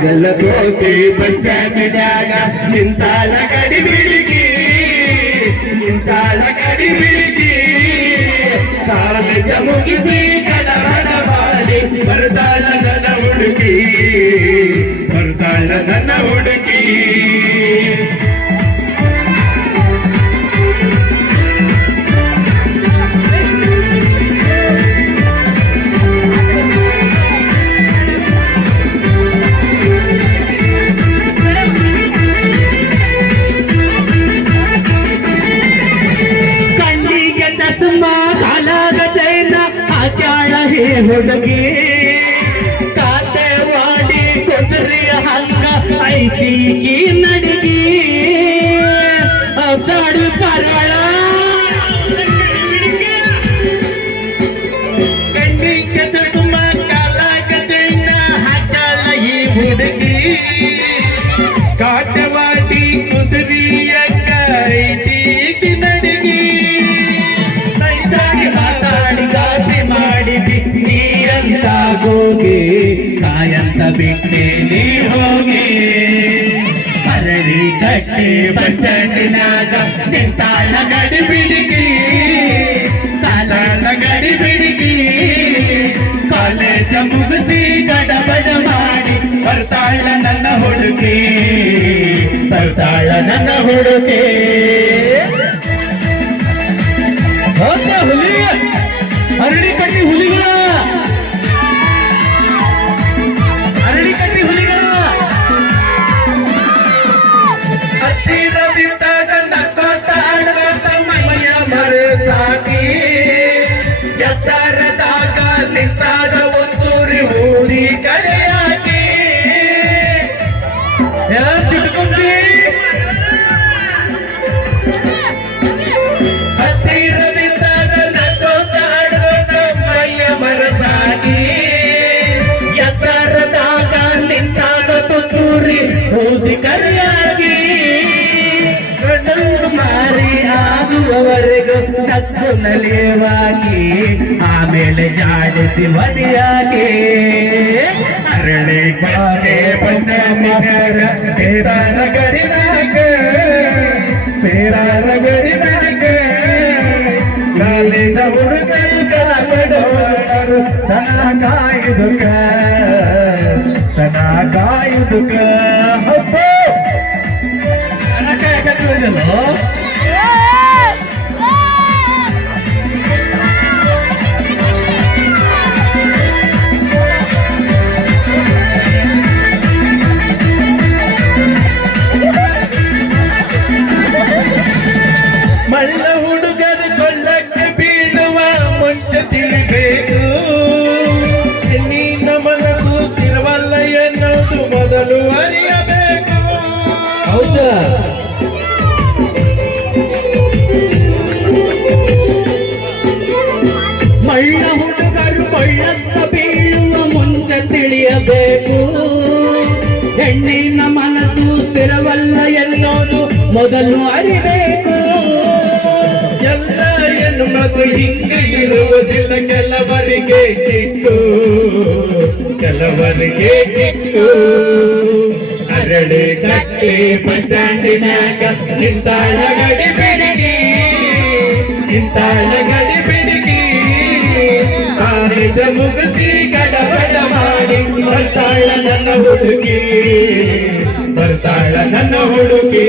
Bagalkot bus ಸ್ಟ್ಯಾಂಡ್ನ್ಯಾಗ ನಿಂತಾಳ ಗಡಿ ಬಿಡಿಗಿ college ಮುಗಿಸಿ ಕಡಬಡ ಮಾಡಿ ಬರ್ತಾಳ ನನ್ನ ಹುಡುಗಿ ಹುಡುಗಿ ಕಾತೆವಾಡಿ ಕುದುರೆ ಹಂಗ ಐತಿಕಿ ನಡಿಗಿ ಅವತಾಡು ಪರಳ ಕಣ್ಣಿಗೆ ಚಸ್ಮ ಕಾಲಾಗ ಚೈನ ಹಾಕಳ ಈ ಹುಡುಗಿ ಕಾತೆವಾಡಿ ಕುದುರೆ ಹಂಗ ಐತಿಕಿ ನಡಿಗಿ ನೈಸಾಗಿ ಮಾತಾಡಿ ಗಾಸಿ ಮಾಡಿದಿ ಹೋಗಿ ಕಾಯಂತ ಬಿಟ್ಟೆ ನೀ ಹೋಗಿ ಅರಳಿ ಕಟ್ಟೆ ಬಸ್ ಸ್ಟ್ಯಾಂಡಿನಾಗ ನಿಂತಾಳ ಗಡಿ ಬಿಡಿಗಿ ಕಾಲೇಜ ಮುಗಿಸಿ ಗಡಬಡ ಮಾಡಿ ಬರ್ತಾಳ ನನ್ನ ಹುಡುಗಿ ಹುಲಿ ಅರಳಿ ಕಟ್ಟಿ ಹುಲಿಗಳ ಎತ್ತರದಾಗ ನಿಂತಾಗ ಒಂದೂರಿ ಊರಿ ಕಡೆಯಾಗಿ ಚುಟ್ಕೊಂಡಿ ಹತ್ತಿರ ನಿಂತಾಗ ನಕ್ಕೋತ ಆಡ್ಕೋತ ಮೈಯ ಮರಸಾಗಿ ಎತ್ತರದಾಗ ನಿಂತಾಗ ತುಂತೂರಿ ಊದಿ ಕರೆಯಾಗಿ ಮಾರಿ ಆಗುವವರೆಗೂ ನಕ್ಕು ನಲಿಯವಾಗಿ ಆಮೇಲೆ ಜಾಡಿಸಿ ಮದಿಯಾಗಿ ಅರಳಿ ಕಟ್ಟೆ ಪಂಚಮರ ಪೇರಾಳ ಗಡಿನಾಗ ಕಾಲೇಜ ಹುಡುಗರು ಸಾಗದವರು ಕಾಯುದುಕ ಹಬ್ಬ ಮಳ್ಳ ಹುಡುಗರು ಕೊಳ್ಳಕ್ಕೆ ಬೀಳುವ ಮುಂಚೆ ತಿಳಿಬೇಕು ನಿನ್ನ ಮನಸ್ಸು ತಿರುವಲ್ಲ ಎನ್ನುವುದು ಮೊದಲು ಅರಿಯಬೇಕು ಹೌದಾ ಮಳ್ಳ ಹುಡುಗರು ಕೊಳ್ಳಕ್ಕ ಬೀಳುವ ಮುಂಚೆ ತಿಳಿಯಬೇಕು ಹೆಣ್ಣಿನ ಮನಸ್ಸು ಸ್ಥಿರವಲ್ಲ ಎನ್ನುವುದು ಮೊದಲು ಅರಿಬೇಕು ಎಲ್ಲ ಎನ್ನುವುದು ಹಿಂಗೆ ಇರುವುದಿಲ್ಲ ಕೆಲವರಿಗೆ ಕಿಟ್ಟು ಅರಳಿ ಕಟ್ಟೆ ಬಸ್ ಸ್ಟ್ಯಾಂಡಿನಾಗ ನಿಂತಾಳ ಗಡಿ ಬಿಡಿಗಿ ಕಾಲೇಜ ಮುಗಿಸಿ ಗಡಬಡ ಮಾಡಿ ಬರ್ತಾಳ ನನ್ನ ಹುಡುಗಿ